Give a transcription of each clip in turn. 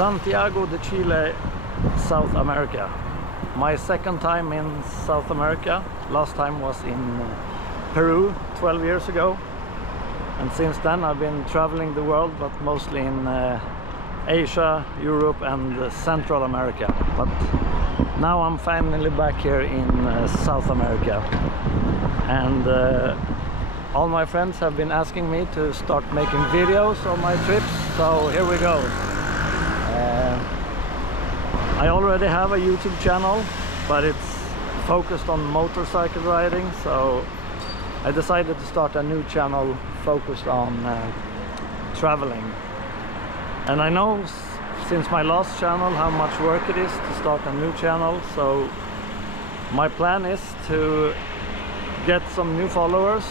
Santiago de Chile, South America. My second time in South America. Last time was in Peru 12 years ago. And since then I've been traveling the world, but mostly in Asia, Europe and Central America. But now I'm finally back here in South America. And all my friends have been asking me to start making videos on my trips, so here we go. I already have a YouTube channel, but it's focused on motorcycle riding, so I decided to start a new channel focused on traveling. And I know since my last channel how much work it is to start a new channel, so my plan is to get some new followers.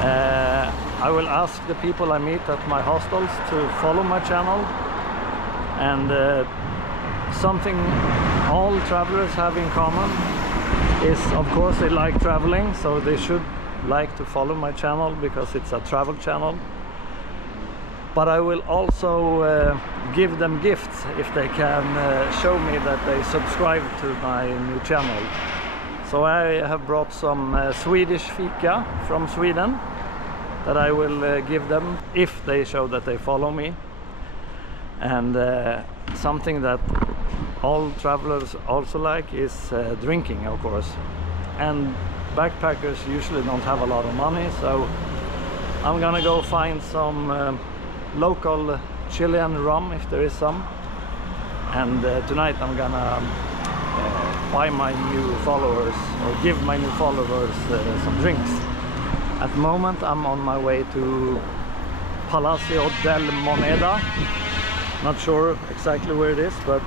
I will ask the people I meet at my hostels to follow my channel, and something all travelers have in common is, of course, they like traveling, so they should like to follow my channel because it's a travel channel. But I will also give them gifts if they can show me that they subscribe to my new channel. So I have brought some Swedish fika from Sweden that I will give them if they show that they follow me. And something that all travelers also like is drinking, of course. And backpackers usually don't have a lot of money, so I'm gonna go find some local Chilean rum if there is some. And tonight I'm gonna buy my new followers, or give my new followers some drinks. At the moment I'm on my way to Palacio del Moneda. Not sure exactly where it is, but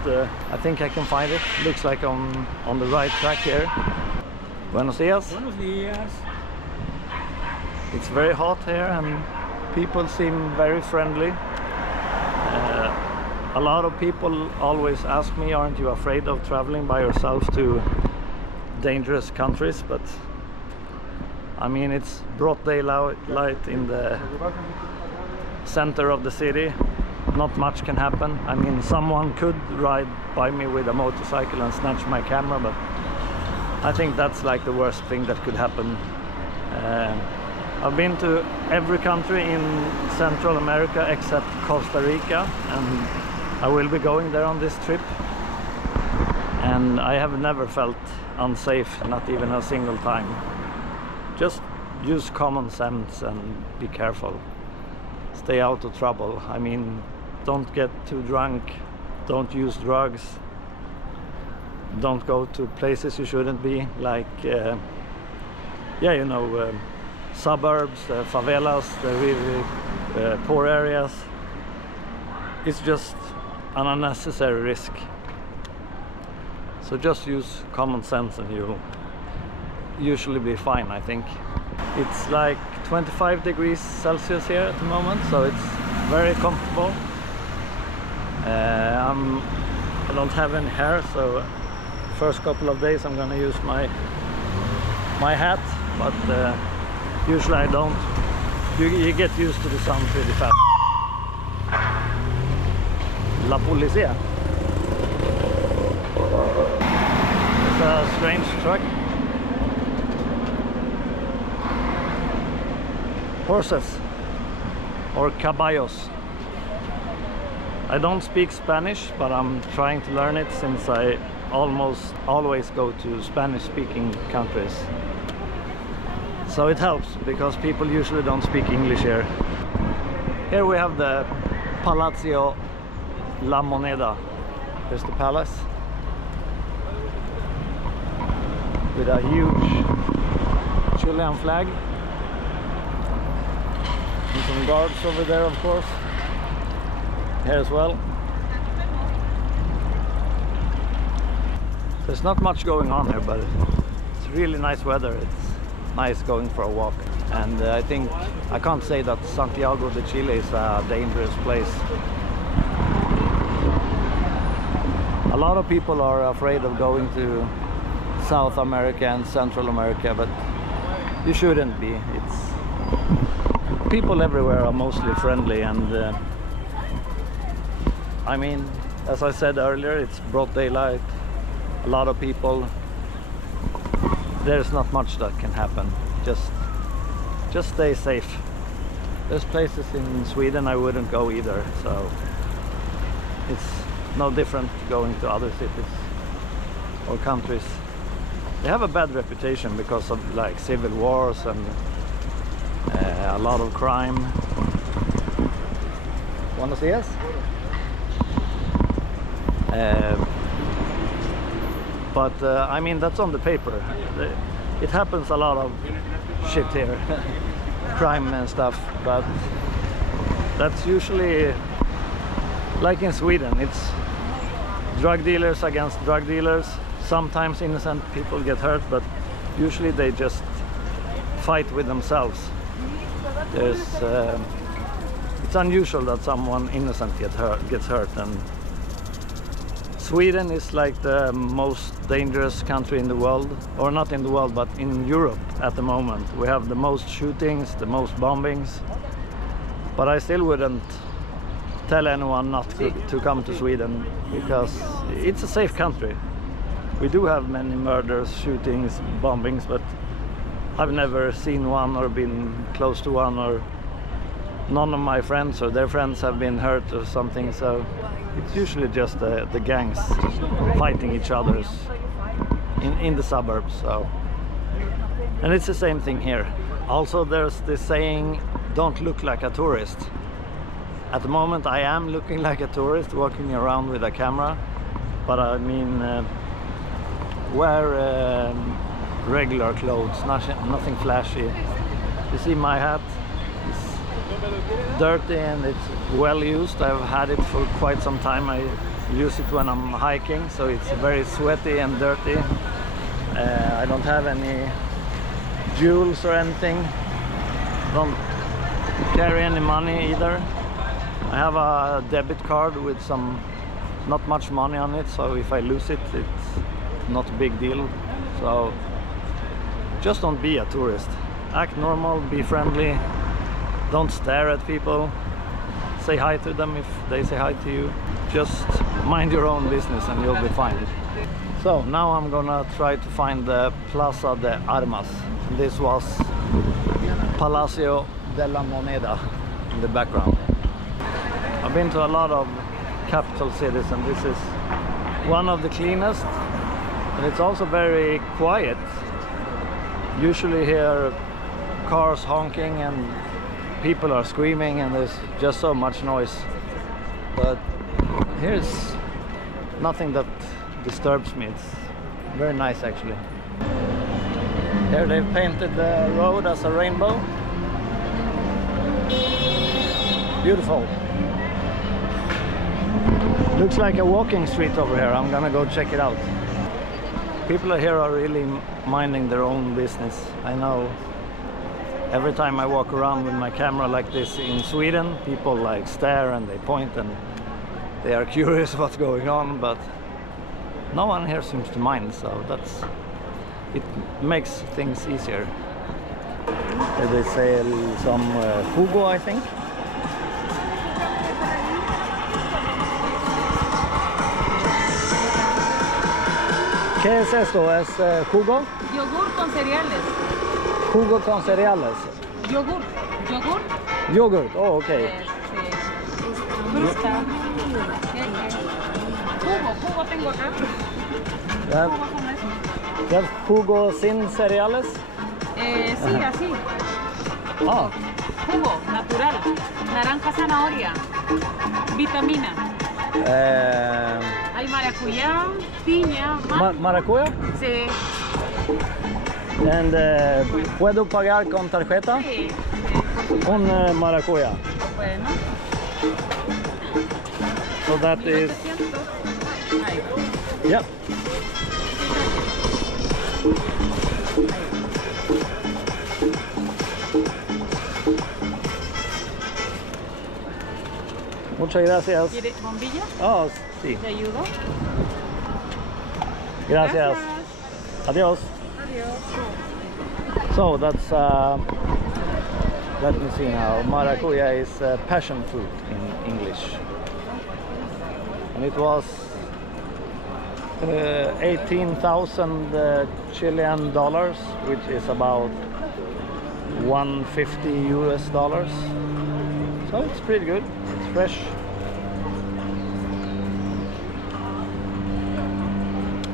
I think I can find it. Looks like I'm on the right track here. Buenos dias. Buenos dias. It's very hot here and people seem very friendly. A lot of people always ask me, aren't you afraid of traveling by yourself to dangerous countries? But I mean, it's broad daylight in the center of the city. Not much can happen. I mean, someone could ride by me with a motorcycle and snatch my camera, but I think that's like the worst thing that could happen. I've been to every country in Central America except Costa Rica, and I will be going there on this trip. And I have never felt unsafe, not even a single time. Just use common sense and be careful. Stay out of trouble. I mean, don't get too drunk, don't use drugs, don't go to places you shouldn't be, like suburbs, favelas, the really poor areas. It's just an unnecessary risk. So just use common sense and you'll usually be fine, I think. It's like 25 degrees Celsius here at the moment, so it's very comfortable. I don't have any hair, so first couple of days I'm gonna use my hat, but usually I don't. You get used to the sun pretty fast. La Policia. It's a strange truck. Horses or caballos. I don't speak Spanish, but I'm trying to learn it since I almost always go to Spanish-speaking countries. So it helps because people usually don't speak English here. Here we have the Palacio La Moneda. Here's the palace with a huge Chilean flag. And some guards over there, of course. Here as well. There's not much going on here, but it's really nice weather. It's nice going for a walk. And I think I can't say that Santiago de Chile is a dangerous place. A lot of people are afraid of going to South America and Central America, but you shouldn't be. People everywhere are mostly friendly, and I mean, as I said earlier, it's broad daylight, a lot of people. There's not much that can happen. Just stay safe. There's places in Sweden I wouldn't go either, so it's no different going to other cities or countries. They have a bad reputation because of like civil wars and a lot of crime. Buenos días. But I mean, that's on the paper. It happens a lot of shit here, crime and stuff, but that's usually like in Sweden. It's drug dealers against drug dealers. Sometimes innocent people get hurt, but usually they just fight with themselves. It's unusual that someone innocent gets hurt, and Sweden is like the most dangerous country in the world, or not in the world, but in Europe at the moment. We have the most shootings, the most bombings, but I still wouldn't tell anyone not to come to Sweden because it's a safe country. We do have many murders, shootings, bombings, but I've never seen one or been close to one, or none of my friends or their friends have been hurt or something, so it's usually just the gangs fighting each other in the suburbs. So, and it's the same thing here. Also, there's this saying, don't look like a tourist. At the moment I am looking like a tourist walking around with a camera, but I mean, wear regular clothes, nothing flashy. You see my hat? It's dirty and it's well used. I've had it for quite some time. I use it when I'm hiking, so it's very sweaty and dirty. I don't have any jewels or anything. Don't carry any money either. I have a debit card with not much money on it, so if I lose it, it's not a big deal. So just don't be a tourist. Act normal, be friendly, don't stare at people, say hi to them if they say hi to you. Just mind your own business and you'll be fine. So now I'm gonna try to find the Plaza de Armas. This was Palacio de la Moneda in the background. I've been to a lot of capital cities and this is one of the cleanest, and it's also very quiet. Usually here cars honking and people are screaming and there's just so much noise, but here's nothing that disturbs me. It's very nice actually. Here they've painted the road as a rainbow. Beautiful. Looks like a walking street over here. I'm gonna go check it out. People here are really minding their own business. I know every time I walk around with my camera like this in Sweden, people like stare and they point and they are curious what's going on, but no one here seems to mind, so it makes things easier. They sell some jugo, I think. ¿Qué es esto? ¿Es jugo? Yogur con cereales. Jugo con cereales. Yogur. Yogur. Yogurt. Oh, okay. Fruta. Jugo tengo acá. Jugo con eso. ¿Es jugo sin cereales? Sí, así. Ah. Jugo natural. Naranja, zanahoria. Vitamina. Hay maracuyá, piña. Maracuya? Sí. And ¿puedo pagar con tarjeta? Sí. Un maracuya. Bueno. So that is... Ahí. Yep. Muchas gracias. ¿Quiere bombilla? Oh, sí. ¿Te ayudo? Gracias. Adiós. Adiós. So that's, let me see now, maracuya is passion fruit in English. and it was 18,000 Chilean dollars, which is about 150 US dollars. So it's pretty good. It's fresh.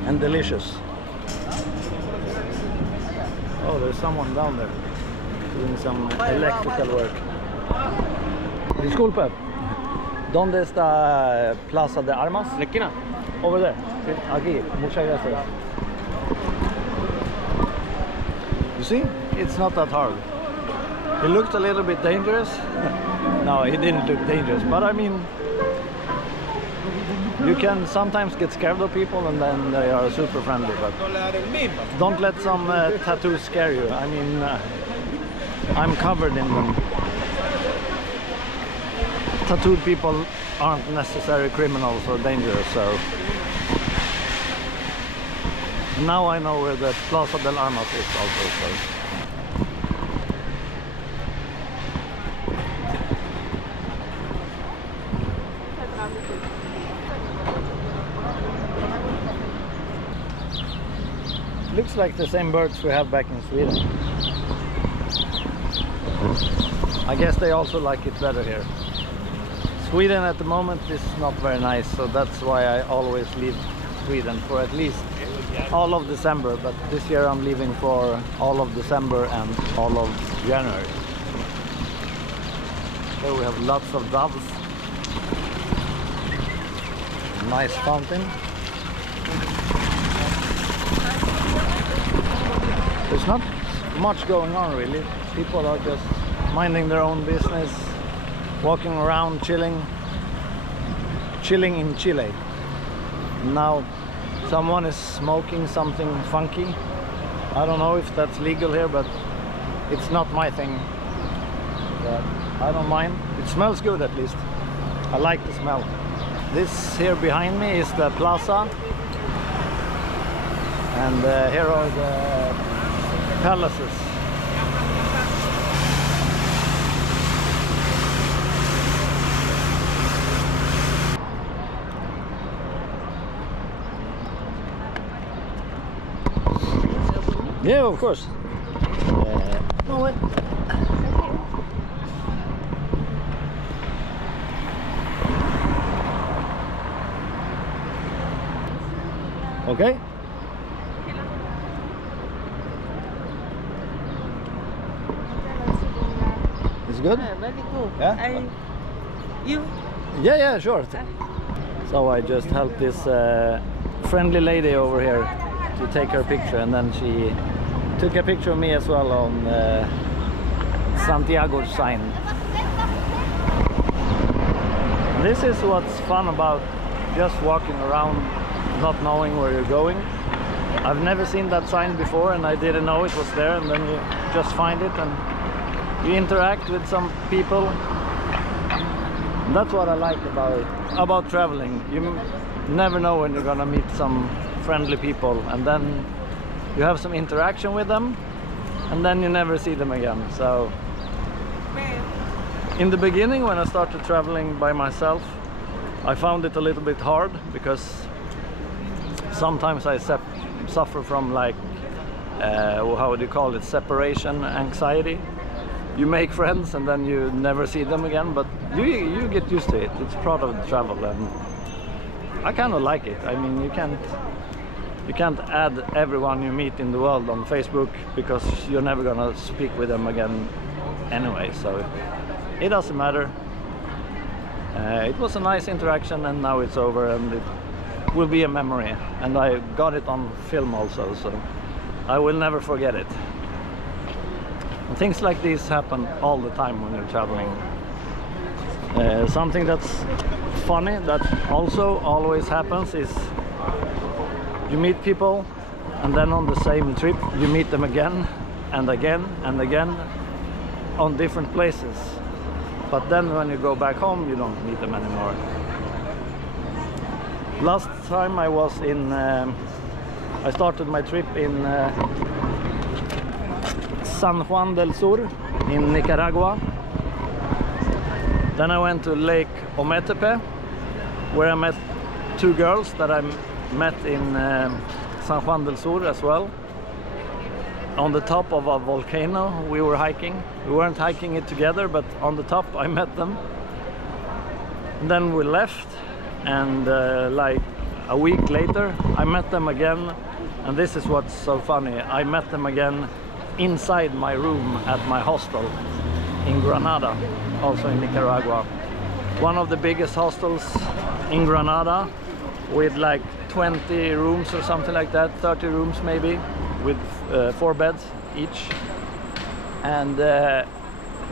And delicious. Oh, there's someone down there doing some electrical work. Disculpe, ¿dónde está Plaza de Armas? La esquina. Over there. Aquí. Muchas gracias. You see, it's not that hard. It looked a little bit dangerous. No, it didn't look dangerous, but I mean, you can sometimes get scared of people and then they are super friendly, but don't let some tattoos scare you. I mean, I'm covered in them. Tattooed people aren't necessarily criminals or dangerous, so now I know where the Plaza del Armas is also. So. Looks like the same birds we have back in Sweden. I guess they also like it better here. Sweden at the moment is not very nice, so that's why I always leave Sweden for at least all of December, but this year I'm leaving for all of December and all of January. Here we have lots of doves. Nice fountain. There's not much going on really. People are just minding their own business, walking around, chilling in Chile. Now someone is smoking something funky. I don't know if that's legal here, but it's not my thing. But I don't mind. It smells good at least. I like the smell. This here behind me is the plaza, and here are the palaces. Yeah, of course. No, wait. Okay. It's good? Very good. Yeah? You? Yeah, sure. So I just helped this friendly lady over here to take her picture, and then she took a picture of me as well on Santiago's sign. This is what's fun about just walking around not knowing where you're going. I've never seen that sign before, and I didn't know it was there, and then you just find it and you interact with some people. That's what I like about traveling. You never know when you're gonna meet some friendly people, and then you have some interaction with them, and then you never see them again. So in the beginning, when I started traveling by myself, I found it a little bit hard, because sometimes I suffer from, like, how do you call it, separation anxiety. You make friends and then you never see them again, but you get used to it. It's part of the travel, and I kind of like it. I mean, you can't add everyone you meet in the world on Facebook, because you're never gonna speak with them again anyway, so it doesn't matter. It was a nice interaction, and now it's over, and it will be a memory, and I got it on film also, so I will never forget it. And things like this happen all the time when you're traveling. Something that's funny that also always happens is you meet people, and then on the same trip you meet them again and again and again on different places, but then when you go back home you don't meet them anymore. Last time I was in I started my trip in San Juan del Sur in Nicaragua. Then I went to Lake Ometepe, where I met two girls that I met in San Juan del Sur as well. On the top of a volcano we were hiking. We weren't hiking it together, but on the top I met them. And then we left, and like a week later I met them again, and this is what's so funny. I met them again inside my room at my hostel in Granada, also in Nicaragua. One of the biggest hostels in Granada, with like 20 rooms or something like that, 30 rooms maybe, with 4 beds each. And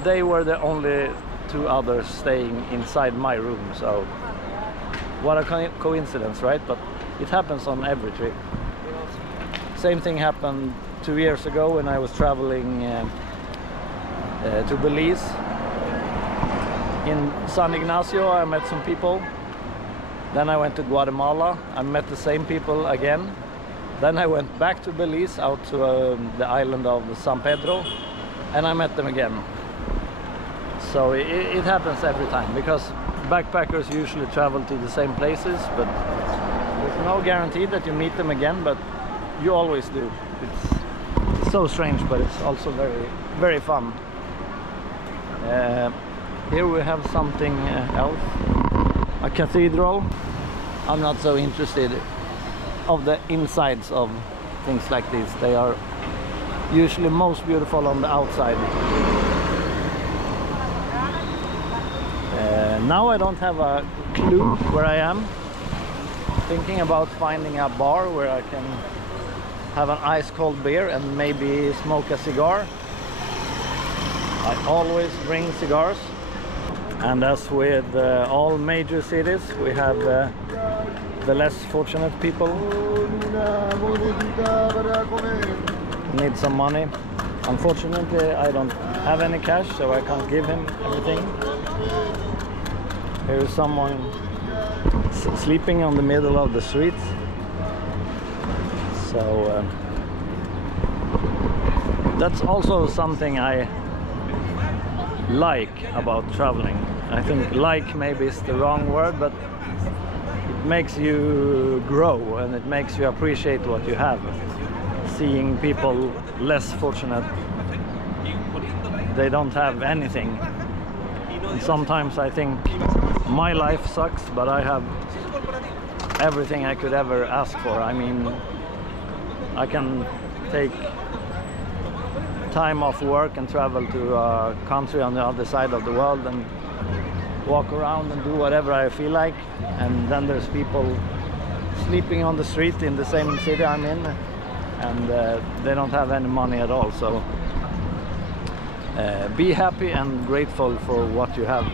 they were the only 2 others staying inside my room, so what a coincidence, right? But it happens on every trip. Same thing happened 2 years ago when I was traveling to Belize. In San Ignacio I met some people. Then I went to Guatemala. I met the same people again. Then I went back to Belize, out to the island of San Pedro, and I met them again. So it happens every time, because backpackers usually travel to the same places, but there's no guarantee that you meet them again, but you always do. It's so strange, but it's also very, very fun. Here we have something else, a cathedral. I'm not so interested of the insides of things like this. They are usually most beautiful on the outside. Now I don't have a clue where I am. Thinking about finding a bar where I can have an ice cold beer and maybe smoke a cigar. I always bring cigars. And as with all major cities, we have the less fortunate people need some money. Unfortunately, I don't have any cash, so I can't give him everything. Here is someone sleeping on the middle of the street. So that's also something I like about traveling. I think like maybe is the wrong word, but it makes you grow and it makes you appreciate what you have. Seeing people less fortunate, they don't have anything. And sometimes I think my life sucks, but I have everything I could ever ask for. I mean, I can take time off work and travel to a country on the other side of the world and walk around and do whatever I feel like, and then there's people sleeping on the street in the same city I'm in, and they don't have any money at all. So be happy and grateful for what you have,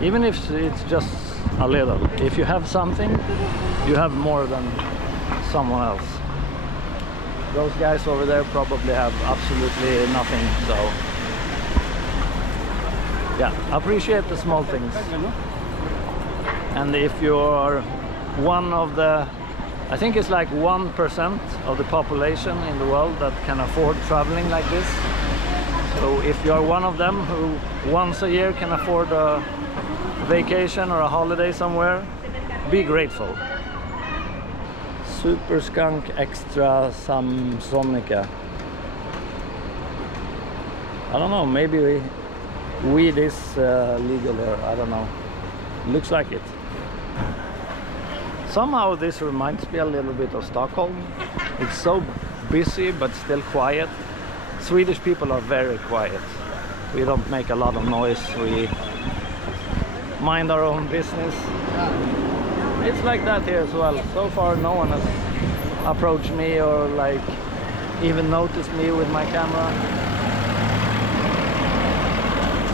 even if it's just a little. If you have something, you have more than someone else. Those guys over there probably have absolutely nothing, so yeah, appreciate the small things. And if you're one of the, I think it's like 1% of the population in the world that can afford traveling like this. So if you're one of them who once a year can afford a vacation or a holiday somewhere, be grateful. Super Skunk Extra Samsonica. I don't know, maybe weed is legal here, I don't know. Looks like it. Somehow this reminds me a little bit of Stockholm. It's so busy but still quiet. Swedish people are very quiet. We don't make a lot of noise, we mind our own business. It's like that here as well. So far no one has approached me or like even noticed me with my camera.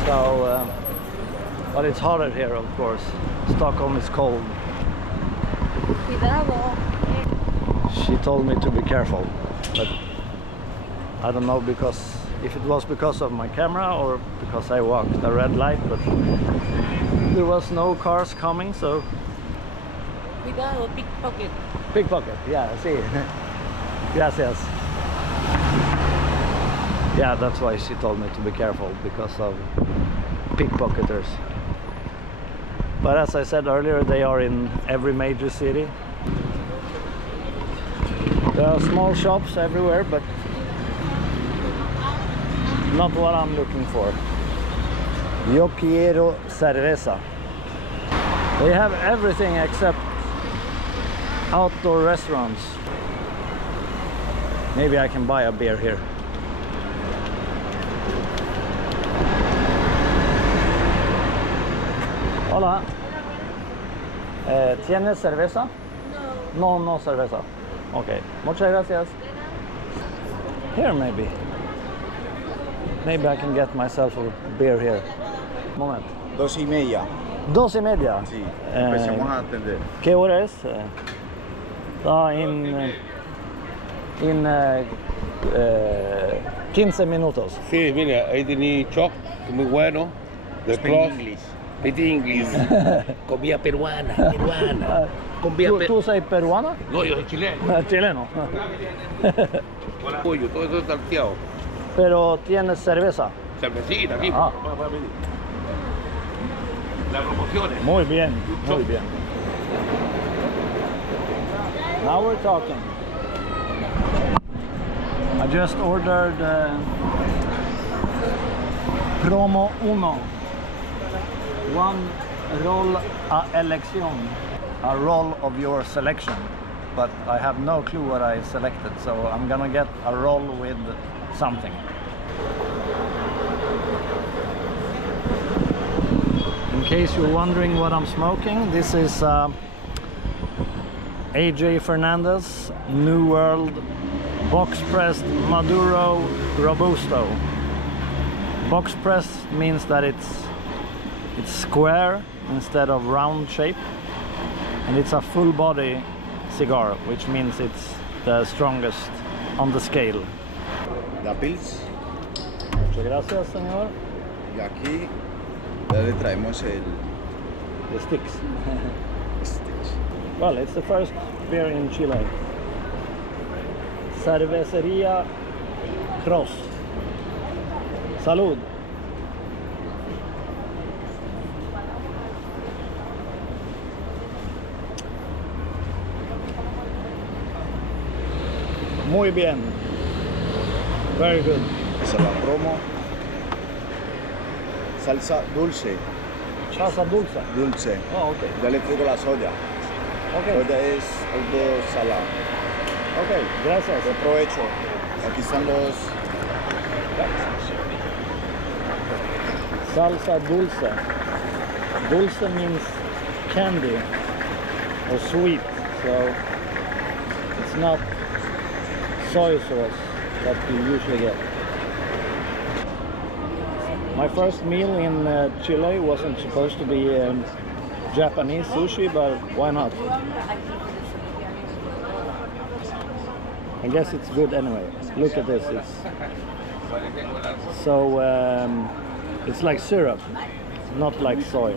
So, but it's hotter here, of course. Stockholm is cold. She told me to be careful, but I don't know because if it was because of my camera or because I walked a red light, but there was no cars coming, so. Cuidado, pickpocket. Pickpocket, yeah, see. Yes, yes. Yeah, that's why she told me to be careful, because of pickpocketers. But as I said earlier, they are in every major city. There are small shops everywhere, but not what I'm looking for. Yo quiero cerveza. They have everything except outdoor restaurants. Maybe I can buy a beer here. Hola. ¿Tienes cerveza? No. No cerveza. Okay. Muchas gracias. Here maybe. Maybe I can get myself a beer here. Moment. 2:30. 2:30. Sí, empecemos a atender. ¿Qué hora es? In 15 minutos. Sí, mira, ahí tenía choc, muy bueno. De Speak cross. English. Speak English. Comida peruana. ¿Tú soy peruana? No, yo soy chileno. Chileno. Pollo, todo eso es salteado. Pero tienes cerveza. Cervecita, aquí. Ah. Va a venir. Las promociones. Muy bien, muy bien. Now we're talking. I just ordered promo 1. One roll a elección. A roll of your selection. But I have no clue what I selected, so I'm gonna get a roll with something. In case you're wondering what I'm smoking, this is AJ Fernandez New World box pressed Maduro Robusto. Box pressed means that it's square instead of round shape, and it's a full body cigar, which means it's the strongest on the scale. La Pils. Muchas gracias, señor. Y aquí ya le traemos el The sticks. Stitch. Well, it's the first beer in Chile. Cervecería Cross. Salud. Muy bien. Very good. Esa es la promo. Salsa dulce. Salsa dulce. Dulce. Oh, okay. Ya le traigo la soya. Okay. Soya es algo salado. Okay. Gracias. Buen provecho. Aquí están los Salsa dulce. Dulce means candy or sweet, so it's not soy sauce that you usually get. My first meal in Chile wasn't supposed to be Japanese sushi, but why not? I guess it's good anyway. Look at this. It's like syrup, not like soy.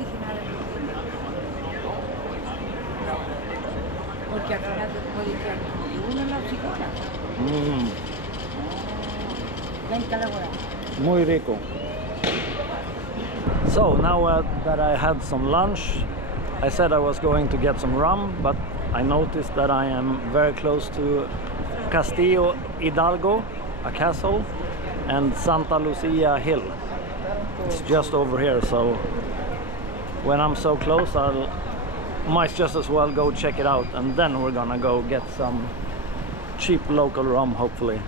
Muy rico. So now that I had some lunch, I said I was going to get some rum, but I noticed that I am very close to Castillo Hidalgo, a castle, and Santa Lucia Hill. It's just over here, so when I'm so close, I might just as well go check it out, and then we're gonna go get some cheap local rum, hopefully.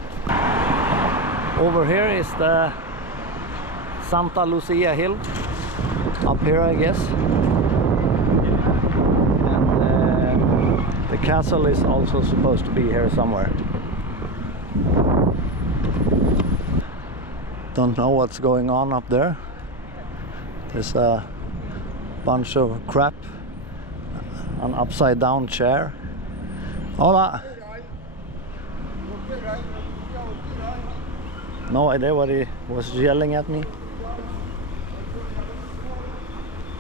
Over here is the Santa Lucia Hill, up here I guess, and the castle is also supposed to be here somewhere. Don't know what's going on up there. There's a bunch of crap, an upside down chair. Hola! No idea what he was yelling at me.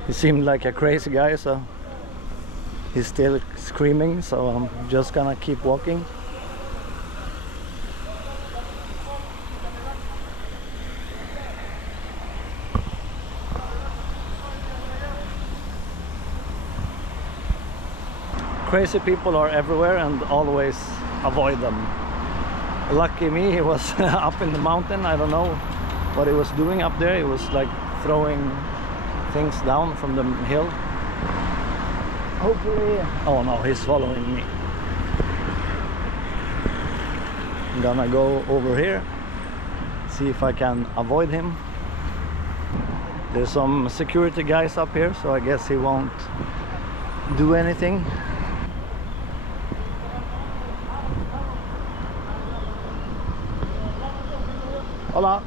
He seemed like a crazy guy, so he's still screaming, so I'm just gonna keep walking. Crazy people are everywhere and always avoid them. Lucky me, he was up in the mountain. I don't know what he was doing up there. He was like throwing things down from the hill. Hopefully... Oh no, he's following me. I'm gonna go over here, see if I can avoid him. There's some security guys up here, so I guess he won't do anything. Hola.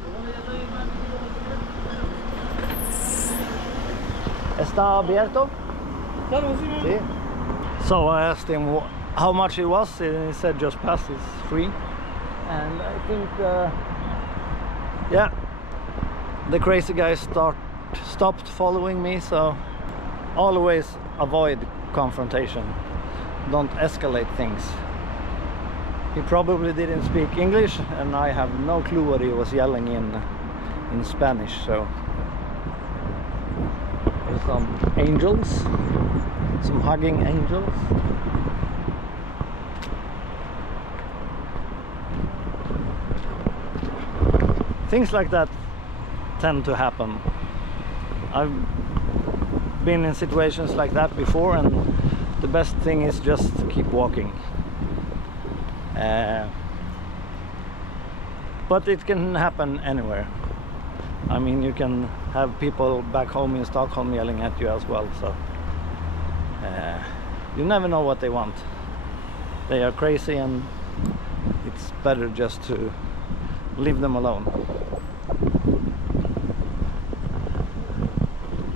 ¿Está abierto? Claro, sí. Sí. So I asked him how much it was, and he said just pass, it's free. And I think, yeah, the crazy guy stopped following me, so always avoid confrontation. Don't escalate things. He probably didn't speak English, and I have no clue what he was yelling in Spanish, so... There's some angels, some hugging angels. Things like that tend to happen. I've been in situations like that before, and the best thing is just keep walking. But it can happen anywhere. I mean, you can have people back home in Stockholm yelling at you as well, so you never know what they want. They are crazy, and it's better just to leave them alone.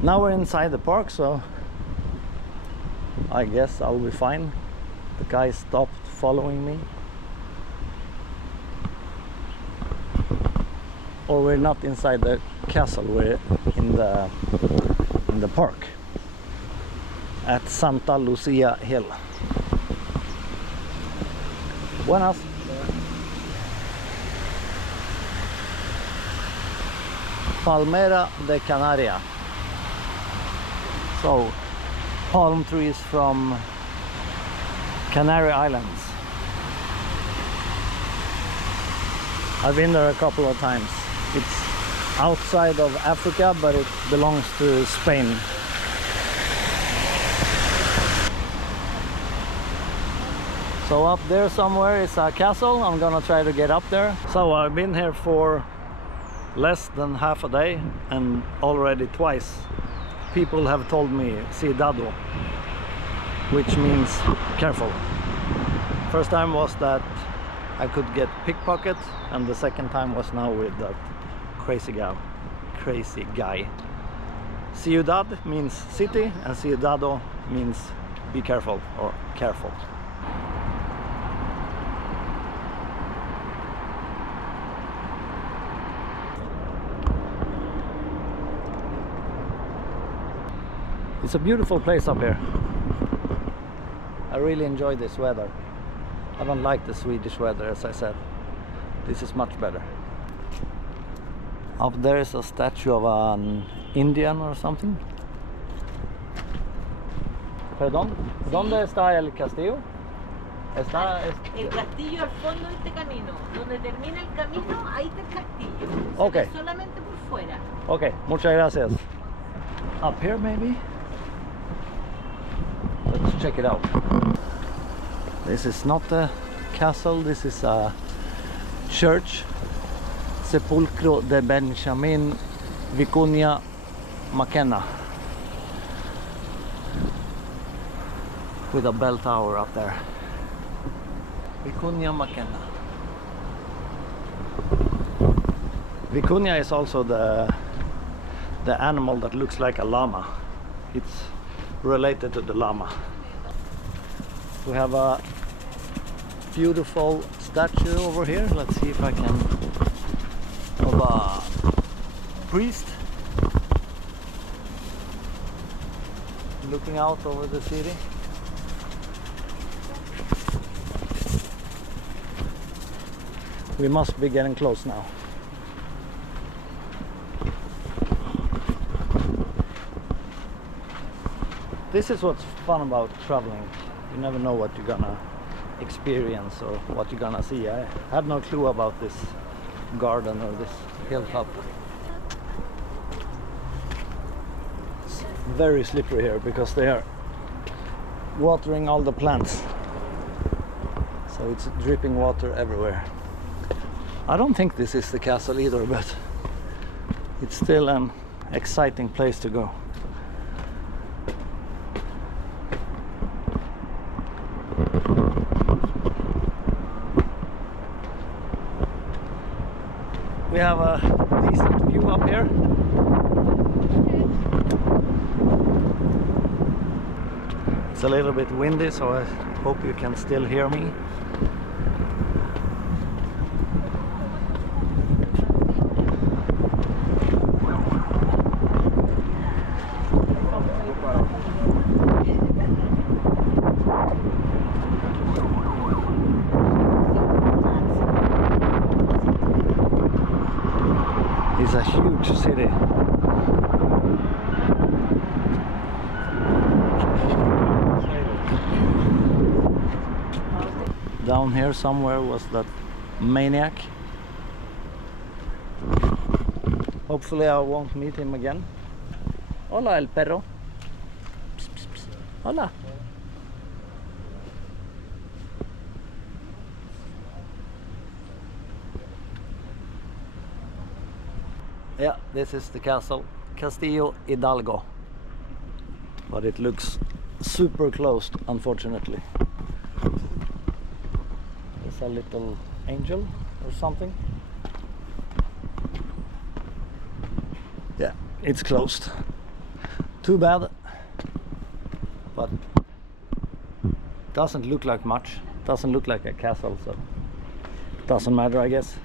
Now we're inside the park, so I guess I'll be fine. The guy stopped following me. Or we're not inside the castle, we're in the park at Santa Lucia Hill. Buenas. Palmera de Canaria. So, palm trees from Canary Islands. I've been there a couple of times. It's outside of Africa, but it belongs to Spain. So up there somewhere is a castle. I'm gonna try to get up there. So I've been here for less than half a day, and already twice people have told me cuidado, which means careful. First time was that I could get pickpocket, and the second time was now with that crazy guy. Ciudad means city, and cuidado means be careful or careful. It's a beautiful place up here. I really enjoy this weather. I don't like the Swedish weather, as I said. This is much better. Up there is a statue of an Indian or something. Perdón, ¿dónde está el castillo? El castillo al fondo de este camino. Donde termina el camino, ahí está el castillo. Okay. Se ve solamente por fuera. Okay, muchas gracias. Up here maybe? Let's check it out. This is not a castle, this is a church. Sepulcro de Benjamin Vicuña Mackenna, with a bell tower up there. Vicuña Mackenna. Vicuña is also the animal that looks like a llama. It's related to the llama. We have a beautiful statue over here. Let's see if I can, of a priest looking out over the city. We must be getting close now. This is what's fun about traveling. you never know what you're gonna experience or what you're gonna see. I had no clue about this garden or this hilltop. It's very slippery here because they are watering all the plants, so it's dripping water everywhere. I don't think this is the castle either, but it's still an exciting place to go. We have a decent view up here. It's a little bit windy, so I hope you can still hear me. It's a huge city. Down here somewhere was that Maniac. Hopefully I won't meet him again. Hola el perro. Psst, psst, psst. Hola. Yeah, this is the castle, Castillo Hidalgo, but it looks super closed, unfortunately. There's a little angel or something. Yeah, it's closed. Too bad, but doesn't look like much. Doesn't look like a castle, so doesn't matter, I guess.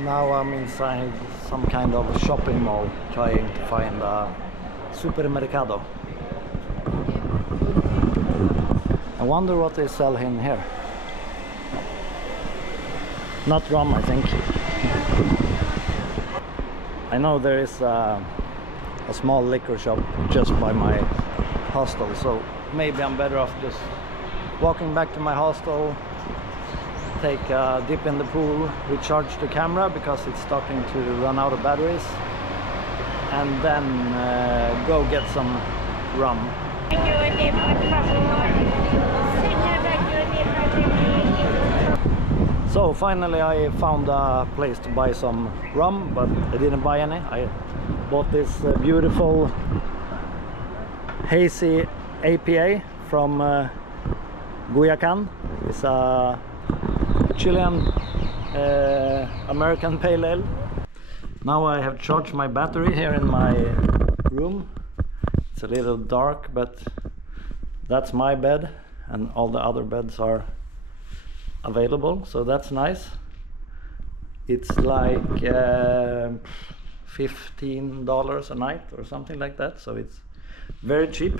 Now I'm inside some kind of shopping mall trying to find a supermercado. I wonder what they sell in here. Not rum, I think. I know there is a small liquor shop just by my hostel, so maybe I'm better off just walking back to my hostel, take a dip in the pool, recharge the camera because it's starting to run out of batteries, and then go get some rum. So finally I found a place to buy some rum, but I didn't buy any. I bought this beautiful hazy APA from Guyacan. It's a Chilean American Pale Ale. Now I have charged my battery here in my room. It's a little dark, but that's my bed and all the other beds are available, so that's nice. It's like $15 a night or something like that, so it's very cheap.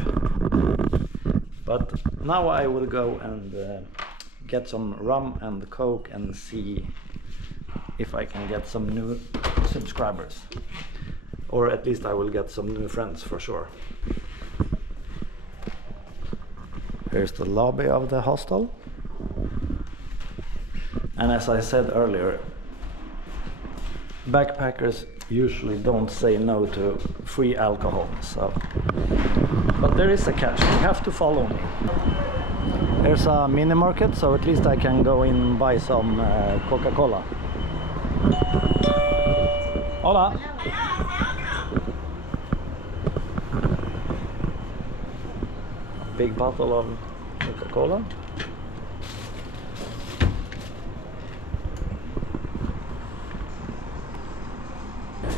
But now I will go and get some rum and Coke and see if I can get some new subscribers, or at least I will get some new friends for sure. Here's the lobby of the hostel, and as I said earlier, backpackers usually don't say no to free alcohol, so but there is a catch. You have to follow me. There's a mini market, so at least I can go in and buy some Coca-Cola. Hola. Big bottle of Coca-Cola.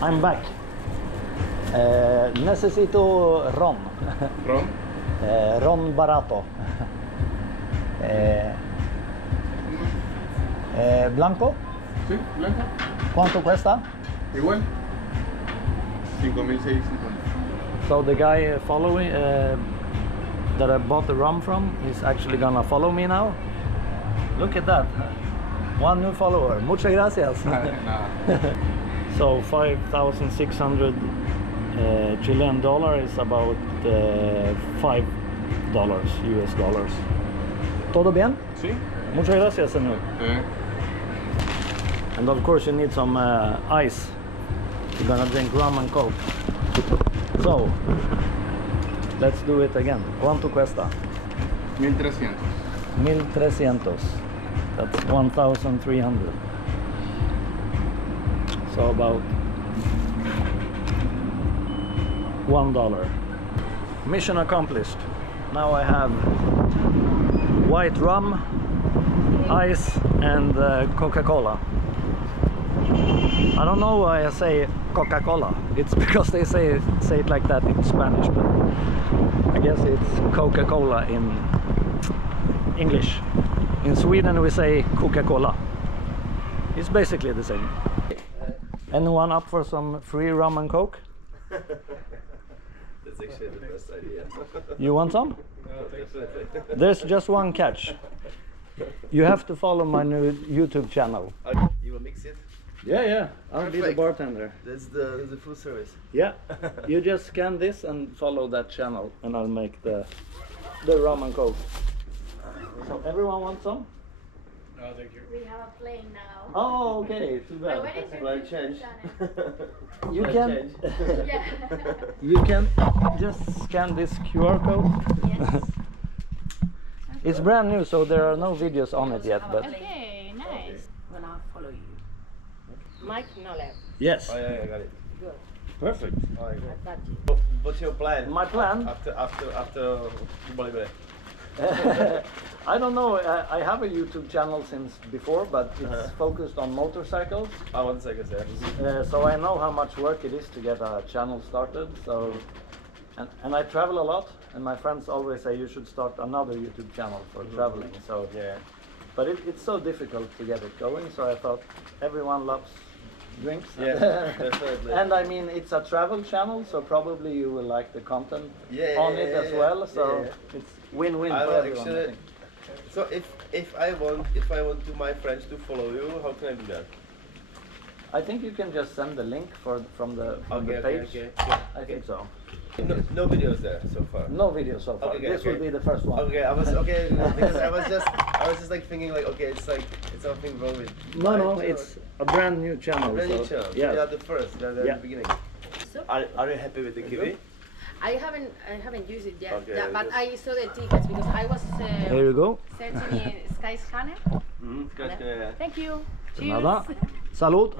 I'm back. Necesito ron. ¿Ron? Ron barato. Blanco. Sí, blanco. ¿Cuánto cuesta? Igual. 5.650. So the guy following that I bought the rum from is actually gonna follow me now. Look at that. One new follower. Muchas gracias. So 5,600 Chilean dollar is about $5 US dollars. ¿Todo bien? Sí. Muchas gracias, señor. And of course you need some ice. You're gonna drink rum and coke. So, let's do it again. ¿Cuánto cuesta? 1300. 1300. That's 1300. So about $1. Mission accomplished. Now I have white rum, ice and Coca-Cola. I don't know why I say Coca-Cola. It's because they say it like that in Spanish, but I guess it's Coca-Cola in English. In Sweden we say Coca-Cola. It's basically the same. Anyone up for some free rum and coke? That's actually the best idea. You want some? There's just one catch. You have to follow my new YouTube channel. You will mix it? Yeah. I'll be the Perfect. bartender. That's the full service. Yeah. You just scan this and follow that channel and I'll make the rum and coke. So everyone wants some? No, thank you. We have a plane now. Oh, okay. Too Wait, bad. what is your Well, YouTube change. channel? You can Yeah. you can just scan this QR code. Yes. It's brand new, so there are no videos on it yet, but Okay, nice. When I follow you. Mike Nolleb. yes. Oh yeah, I got it. Good. Perfect. Oh, I got I got you. it. What's your plan? My plan? After Bolivia. I don't know. I have a YouTube channel since before, but it's focused on motorcycles. I want to say that. So I know how much work it is to get a channel started. So, and I travel a lot, and my friends always say you should start another YouTube channel for traveling. So, Yeah. but it's so difficult to get it going. So I thought everyone loves drinks. Yeah, definitely. And I mean, it's a travel channel, so probably you will like the content on it as yeah. well. So Yeah. it's win-win I for will everyone. I actually. think. So if I want to my friends to follow you, how can I do that? I think you can just send the link from the page. Okay. I think so. No videos there so far. No video so far. Okay, This will be the first one. Okay, I was okay because I was just like thinking like okay, it's something wrong with. No, my no, channel. it's a brand new channel. Brand new so, channel. Yeah. Yeah, the first, the Yeah. beginning. So Are you happy with the kiwi? I haven't used it yet. Okay, Yeah, but just- I saw the tickets because I was Here you go. searching in Skyscanner. Yeah. Thank you. De nada. Salud.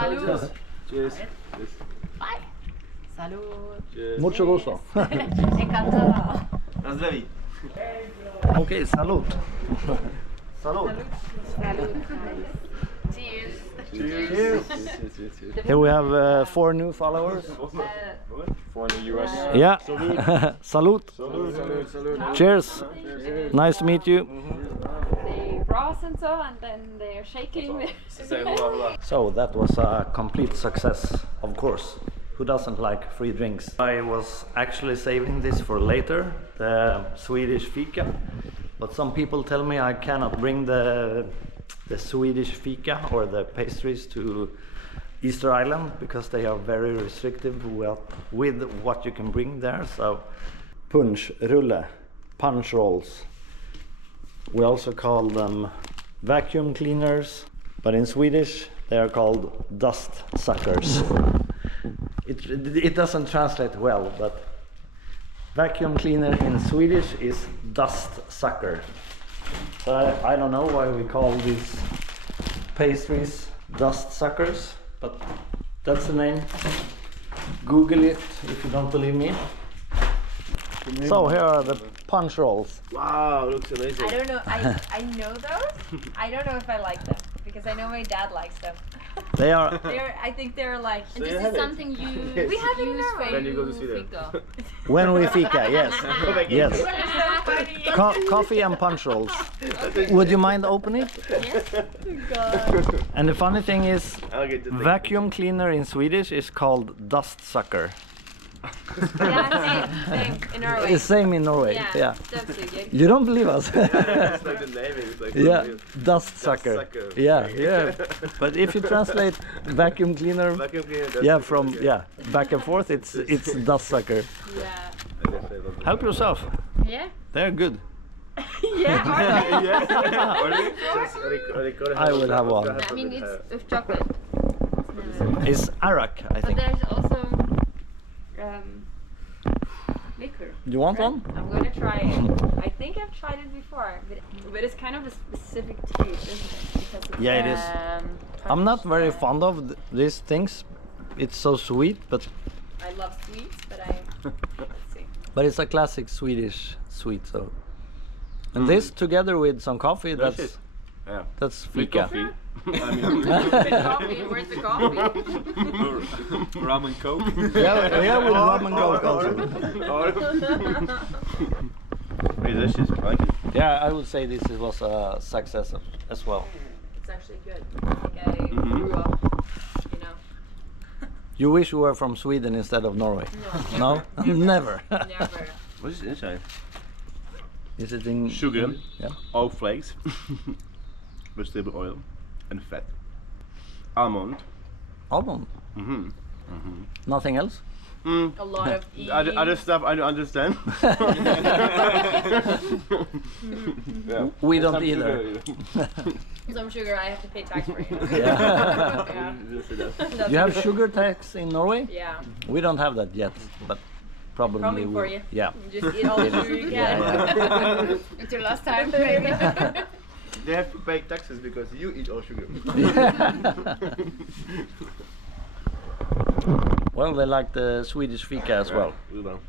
Salud. Cheers. Bye. Salud. Cheers. Mucho gusto. Encantada. Na zdraví. Okay, salud. Salud. Salud. Cheers. Cheers. Cheers. Here we have 4 new followers. For the US. Yeah. Salud. Salud. Cheers. Nice to meet you. They brass and so, and then they're shaking. Say hula hula. So that was a complete success, of course. Who doesn't like free drinks? I was actually saving this for later, the Swedish fika. But some people tell me I cannot bring the Swedish fika or the pastries to Easter Island because they are very restrictive with what you can bring there. So punschrulle, punch rolls. We also call them vacuum cleaners, but in Swedish they are called dust suckers. It doesn't translate well, but vacuum cleaner in Swedish is dust sucker. So I don't know why we call these pastries dust suckers, but that's the name. Google it if you don't believe me. So here are the punch rolls. Wow, looks amazing. I don't know. I know those. I don't know if I like them because I know my dad likes them. They are I think they're like. So you have it? Yes. We have it in Norway. When you go to Sweden. when we fika, yes. Yes. So funny. Coffee and punch rolls. Would you mind opening it? God. And the funny thing is, I'll get the thing. vacuum cleaner in Swedish is called dust sucker. Yeah, same in Norway. It's same in Norway. Yeah. Don't say You don't believe us? It's like the name is like Yeah, real. dust sucker. sucker. Yeah, yeah. But if you translate vacuum cleaner, Vacuum cleaner, that's yeah, okay, from okay. yeah, back and forth, it's dust sucker. Yeah. I definitely love that. Help yourself. Yeah. They're good. Yeah. I will have one. I mean, it's with chocolate. It's Arak, I But think. there's also liquor. You want one? I'm gonna try it. I think I've tried it before, but it's kind of a specific taste, isn't it? Because it's, Yeah, it is. I'm not very fond of these things. It's so sweet, but I love sweets, but let's see. it's a classic Swedish sweet. So, and this together with some coffee, That's that's it. Yeah. that's With fika. coffee. I mean, The coffee, where's the coffee? rum and coke. yeah, with rum and coke also. Delicious. I like it. Yeah, I would say this was a success as well. It's actually good. I think I grew up, you know. You wish you were from Sweden instead of Norway? No, No, never. never. What is inside? Is it in Sugar. Yeah. Oat flakes. Vegetable oil. And fat. Almond. Almond. Mm-hmm. Nothing else? A lot of E. Other stuff I don't understand. Yeah. We don't Some either. sugar, Some sugar I have to pay tax for. You know? Yeah. Yeah. yeah. You have sugar tax in Norway? Yeah. We don't have that yet, but probably Coming for will. you. Yeah. You just eat all the sugar you can. Yeah, It's your last time, maybe. They have to pay taxes because you eat all sugar. Well, they like the Swedish fika as well. We will.